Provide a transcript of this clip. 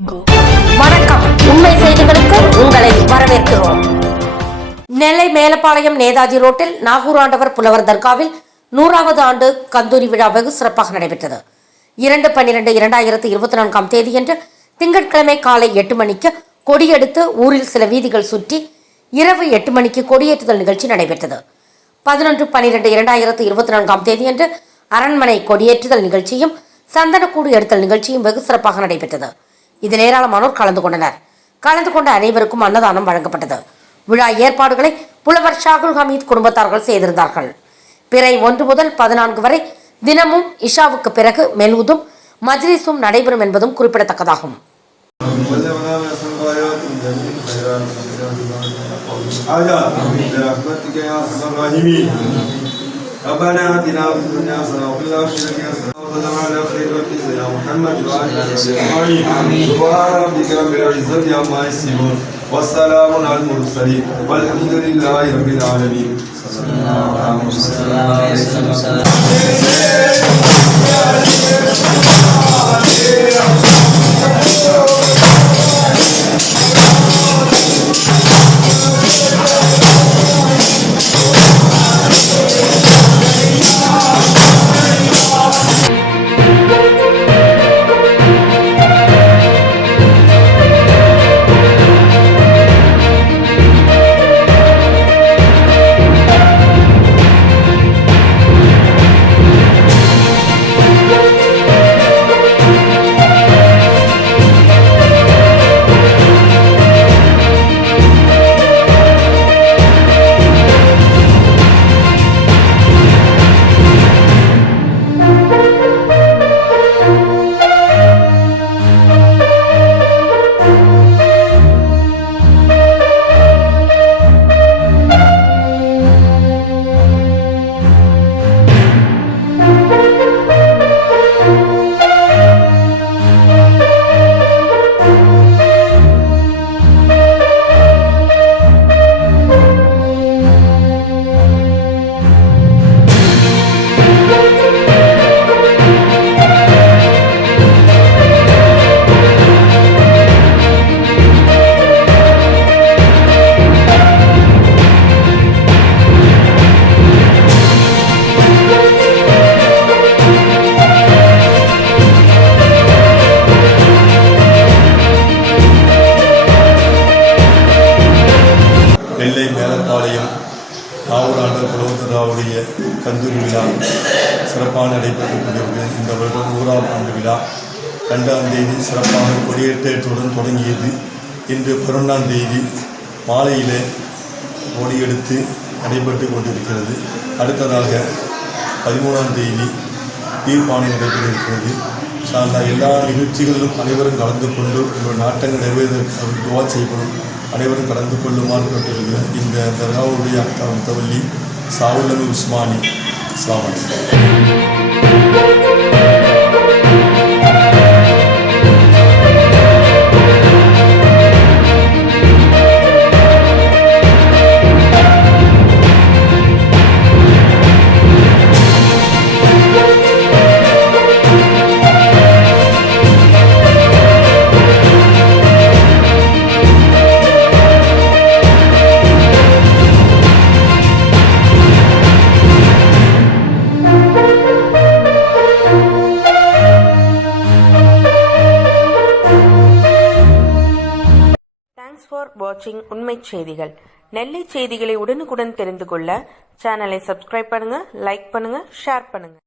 வணக்கம். உண்மை செய்திகளுக்கு உங்களை வரவேற்கிறோம். நெல்லை மேலப்பாளையம் நேதாஜி ரோட்டில் நாகூர் ஆண்டவர் புலவர் தர்காவில் 100வது ஆண்டு கந்தூரி விழா வெகு சிறப்பாக நடைபெற்றது. 2/12/2024 தேதியன்று திங்கட்கிழமை காலை 8 மணிக்கு கொடியெடுத்து ஊரில் சில வீதிகள் சுற்றி இரவு 8 மணிக்கு கொடியேற்றுதல் நிகழ்ச்சி நடைபெற்றது. 11/12/2024 தேதியன்று அரண்மனை கொடியேற்றுதல் நிகழ்ச்சியும் சந்தனக்கூடு எடுத்தல் நிகழ்ச்சியும் வெகு சிறப்பாக நடைபெற்றது. இதில் ஏராளமானோர் கலந்து கொண்டனர். கலந்து கொண்ட அனைவருக்கும் அன்னதானம் வழங்கப்பட்டது. விழா ஏற்பாடுகளை புலவர் ஷாகுல் ஹமீத் குடும்பத்தார்கள் செய்திருந்தார்கள். பிறை 1 முதல் 14 வரை தினமும் இஷாவுக்கு பிறகு மெலூதும் மஜ்லிஸும் நடைபெறும் என்பதும் குறிப்பிடத்தக்கதாகும். ربنا آتنا في الدنيا حسنة وفي الآخرة حسنة وقنا عذاب النار سيدنا محمد وعلى آله آمين. سبحان ربك رب العزة عما يصفون والسلام على المرسلين والحمد لله رب العالمين. صلى الله عليه وسلم. நெல்லை மேலப்பாளையம் நாகூர் ஆண்டவர் புலவர் தர்காவுடைய கந்தூரி விழா சிறப்பாக நடைபெற்றுக் கொண்டிருக்கிறது. இந்த வருடம் 100ஆம் ஆண்டு விழா 2ஆம் தேதி சிறப்பாக கொடியேற்றத்துடன் தொடங்கியது. இன்று 11ஆம் தேதி மாலையிலே கொடியெடுத்து நடைபெற்று கொண்டிருக்கிறது. அடுத்ததாக 13ஆம் தேதி தீர்ப்பாணை நடைபெற இருக்கிறது. எல்லா நிகழ்ச்சிகளிலும் அனைவரும் கலந்து கொண்டு எங்களுடைய நாட்டங்கள் நிறைவேறுவதற்கு துவா செய்யப்படும். அனைவரும் கலந்து கொள்ளுமாறு கேட்டிருக்கிற இந்த தர்காவுடைய முத்தவல்லி சாவுல்லமி உஸ்மானி. அஸ்ஸலாமு அலைக்கும். தேங்க்ஸ் ஃபார் வாட்சிங் உண்மை செய்திகள். நெல்லை செய்திகளை உடனுக்குடன் தெரிந்து கொள்ள சேனலை சப்ஸ்கிரைப் பண்ணுங்க, லைக் பண்ணுங்க, ஷேர் பண்ணுங்க.